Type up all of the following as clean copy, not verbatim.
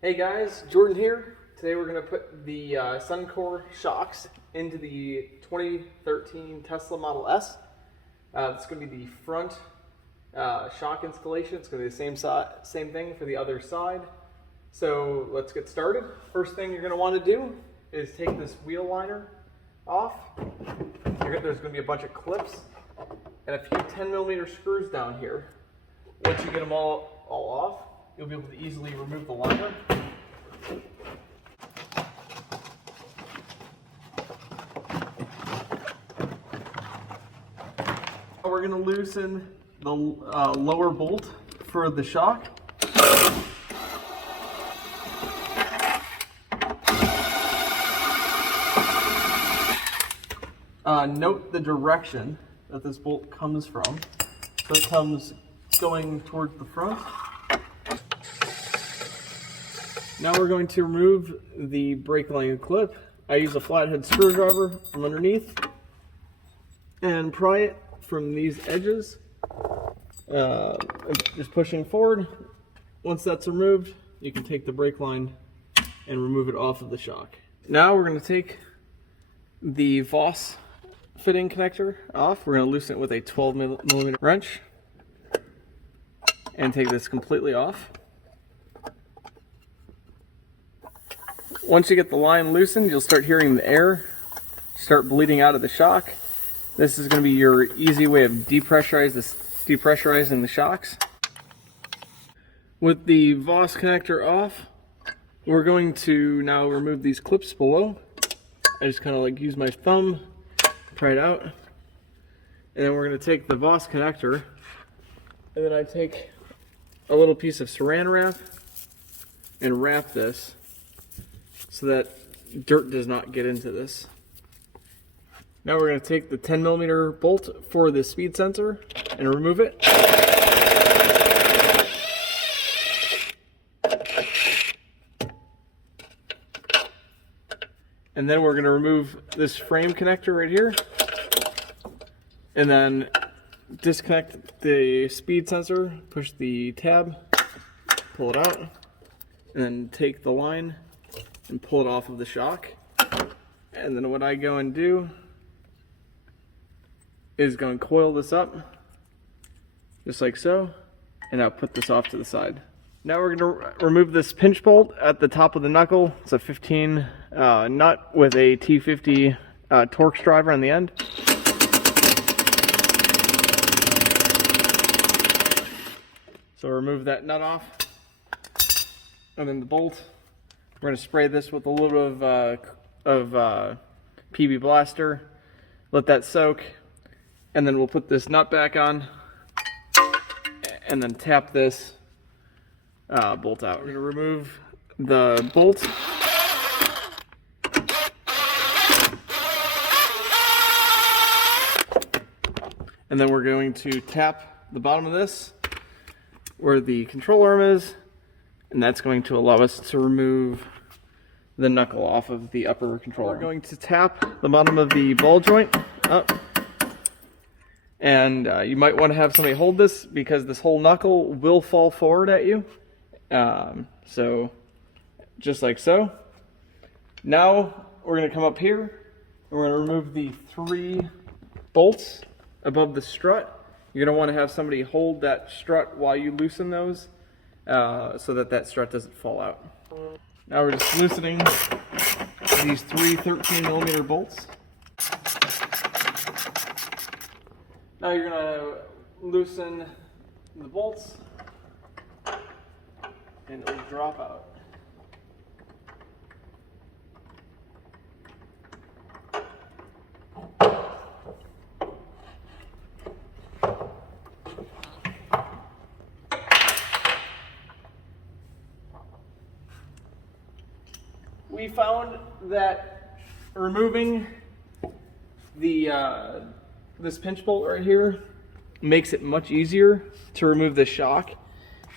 Hey guys, Jordan here. Today we're going to put the Suncor shocks into the 2013 Tesla Model S. It's going to be the front shock installation. It's going to be the same thing for the other side. So let's get started. First thing you're going to want to do is take this wheel liner off. There's going to be a bunch of clips and a few 10mm screws down here. Once you get them all off, you'll be able to easily remove the liner. We're going to loosen the lower bolt for the shock. Note the direction that this bolt comes from. So it comes going towards the front. Now we're going to remove the brake line clip. I use a flathead screwdriver from underneath and pry it from these edges, just pushing forward. Once that's removed, you can take the brake line and remove it off of the shock. Now we're going to take the Voss fitting connector off. We're going to loosen it with a 12mm wrench and take this completely off. Once you get the line loosened, you'll start hearing the air start bleeding out of the shock. This is going to be your easy way of depressurizing the shocks. With the Voss connector off, we're going to now remove these clips below. I just kind of like use my thumb, pry it out, and then we're going to take the Voss connector, and then I take a little piece of saran wrap and wrap this so that dirt does not get into this. Now we're going to take the 10mm bolt for the speed sensor and remove it. And then we're going to remove this frame connector right here. And then disconnect the speed sensor, push the tab, pull it out, and then take the line and pull it off of the shock. And then what I go and do is going to coil this up, just like so, and I'll put this off to the side. Now we're going to remove this pinch bolt at the top of the knuckle. It's a 15 nut with a T50 Torx driver on the end. So remove that nut off, and then the bolt. We're going to spray this with a little bit of PB Blaster, let that soak, and then we'll put this nut back on, and then tap this bolt out. We're going to remove the bolt. And then we're going to tap the bottom of this where the control arm is, and that's going to allow us to remove the knuckle off of the upper control arm. We're going to tap the bottom of the ball joint up, and you might want to have somebody hold this because this whole knuckle will fall forward at you. So just like so. Now we're going to come up here and we're going to remove the 3 bolts above the strut. You're going to want to have somebody hold that strut while you loosen those so that strut doesn't fall out. Now we're just loosening these 3 13mm bolts. Now you're going to loosen the bolts and it'll drop out. We found that removing the this pinch bolt right here makes it much easier to remove the shock,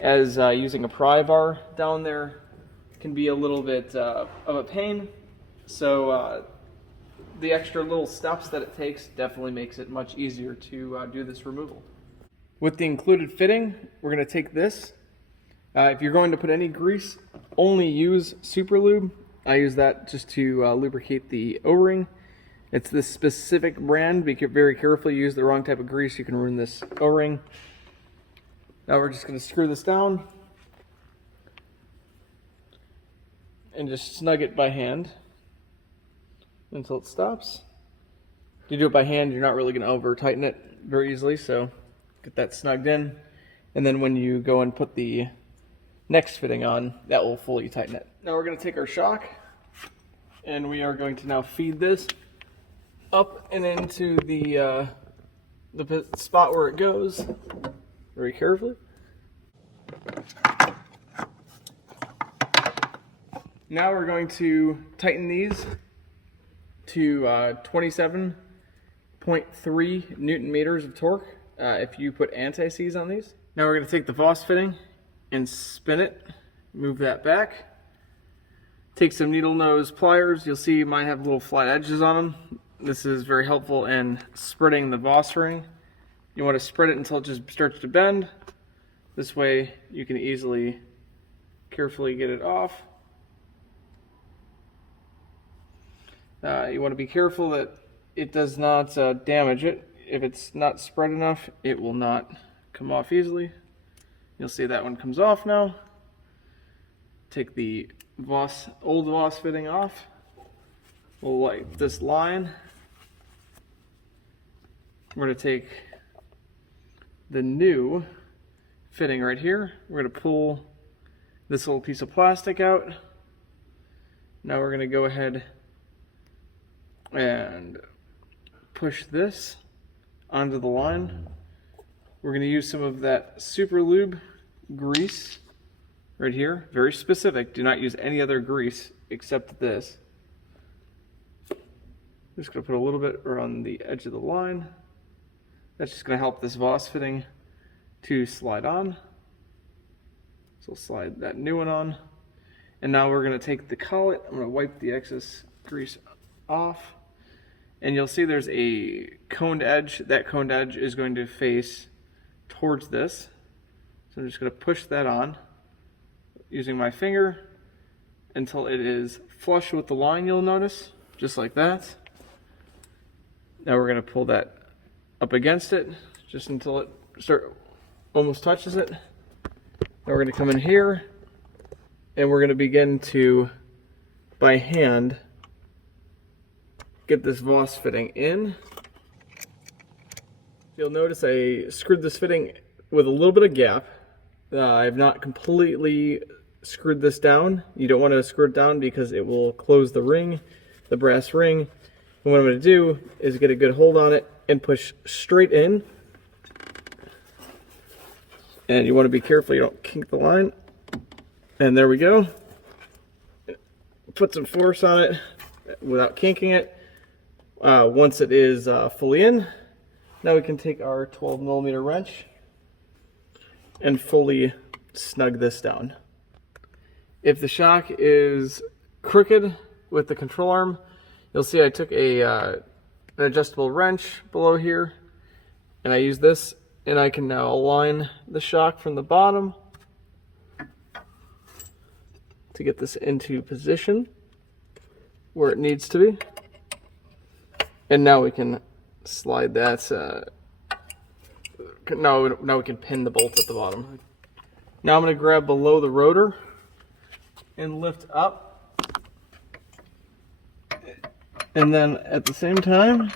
as using a pry bar down there can be a little bit of a pain. So the extra little steps that it takes definitely makes it much easier to do this removal. With the included fitting, we're going to take this. If you're going to put any grease only use Super Lube. I use that just to lubricate the O-ring. It's this specific brand. Be very careful. You use the wrong type of grease, you can ruin this O-ring. Now we're just going to screw this down and just snug it by hand until it stops. If you do it by hand, you're not really going to over tighten it very easily, so get that snugged in. And then when you go and put the next fitting on, that will fully tighten it. Now we're going to take our shock and we are going to now feed this up and into the spot where it goes very carefully. Now we're going to tighten these to 27.3 Newton meters of torque if you put anti-seize on these. Now we're going to take the Voss fitting and spin it, move that back. Take some needle nose pliers. You'll see mine have little flat edges on them. This is very helpful in spreading the Voss ring. You want to spread it until it just starts to bend. This way you can easily, carefully get it off. You want to be careful that it does not damage it. If it's not spread enough, it will not come off easily. You'll see that one comes off now. Take the old Voss fitting off. We'll wipe this line. We're going to take the new fitting right here. We're going to pull this little piece of plastic out. Now we're going to go ahead and push this onto the line. We're going to use some of that Super Lube grease right here. Very specific. Do not use any other grease except this. Just going to put a little bit around the edge of the line. That's just going to help this Voss fitting to slide on. So we'll slide that new one on. And now we're going to take the collet. I'm going to wipe the excess grease off. And you'll see there's a coned edge. That coned edge is going to face towards this. So I'm just going to push that on using my finger until it is flush with the line, you'll notice, just like that. Now we're going to pull that up against it just until it almost touches it. Now we're going to come in here and we're going to begin to, by hand, get this Voss fitting in. You'll notice I screwed this fitting with a little bit of gap. I have not completely screwed this down. You don't want to screw it down because it will close the ring, the brass ring. And what I'm going to do is get a good hold on it and push straight in. And you want to be careful you don't kink the line. And there we go. Put some force on it without kinking it. Once it is fully in, now we can take our 12mm wrench and fully snug this down. If the shock is crooked with the control arm, you'll see I took an adjustable wrench below here and I use this, and I can now align the shock from the bottom to get this into position where it needs to be. And now we can slide that, now we can pin the bolt at the bottom. Now I'm going to grab below the rotor and lift up. And then at the same time,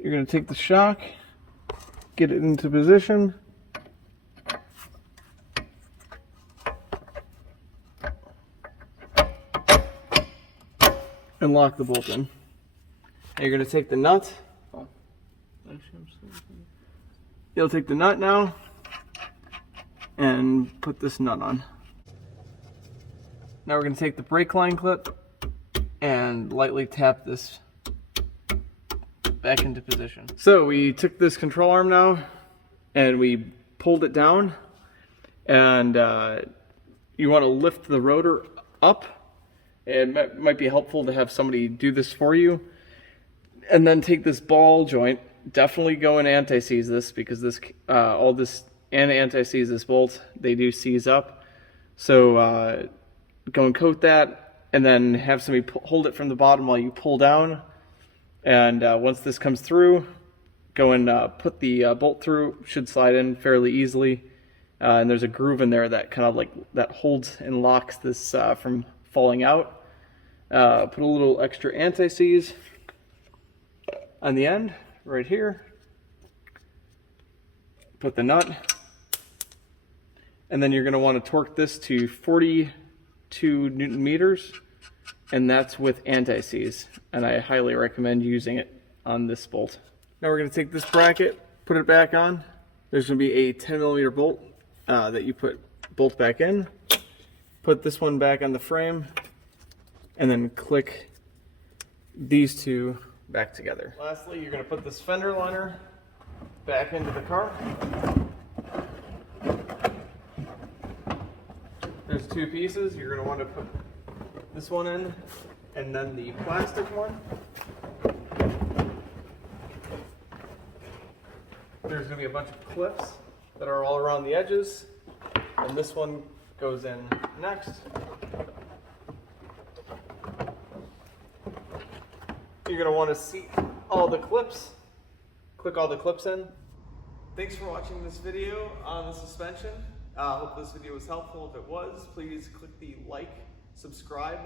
you're going to take the shock, get it into position, and lock the bolt in. And you're going to take the nut. You'll take the nut now and put this nut on. Now we're going to take the brake line clip and lightly tap this back into position. So we took this control arm now and we pulled it down, and you want to lift the rotor up. It might be helpful to have somebody do this for you. And then take this ball joint, definitely go and anti-seize this, because this all this and anti-seize this bolt, they do seize up. So go and coat that, and then have somebody hold it from the bottom while you pull down. And once this comes through, go and put the bolt through. Should slide in fairly easily. And there's a groove in there that kind of like that holds and locks this from falling out. Put a little extra anti-seize on the end right here. Put the nut, and then you're going to want to torque this to 42 Newton meters, and that's with anti-seize, and I highly recommend using it on this bolt. Now we're going to take this bracket, put it back on. There's going to be a 10 millimeter bolt that you bolt back in. Put this one back on the frame, and then click these two back together. Lastly, you're going to put this fender liner back into the car. There's two pieces. You're going to want to put this one in and then the plastic one. There's going to be a bunch of clips that are all around the edges, and this one goes in next. You're going to want to seat all the clips. Click all the clips in. Thanks for watching this video on the suspension. Hope this video was helpful. If it was, please click the like, subscribe,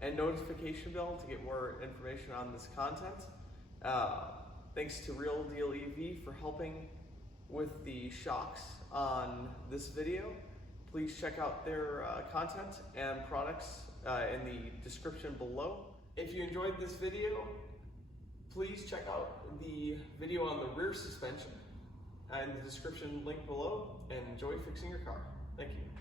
and notification bell to get more information on this content. Thanks to Real Deal EV for helping with the shocks on this video. Please check out their content and products in the description below. If you enjoyed this video, please check out the video on the rear suspension in the description link below, and enjoy fixing your car. Thank you.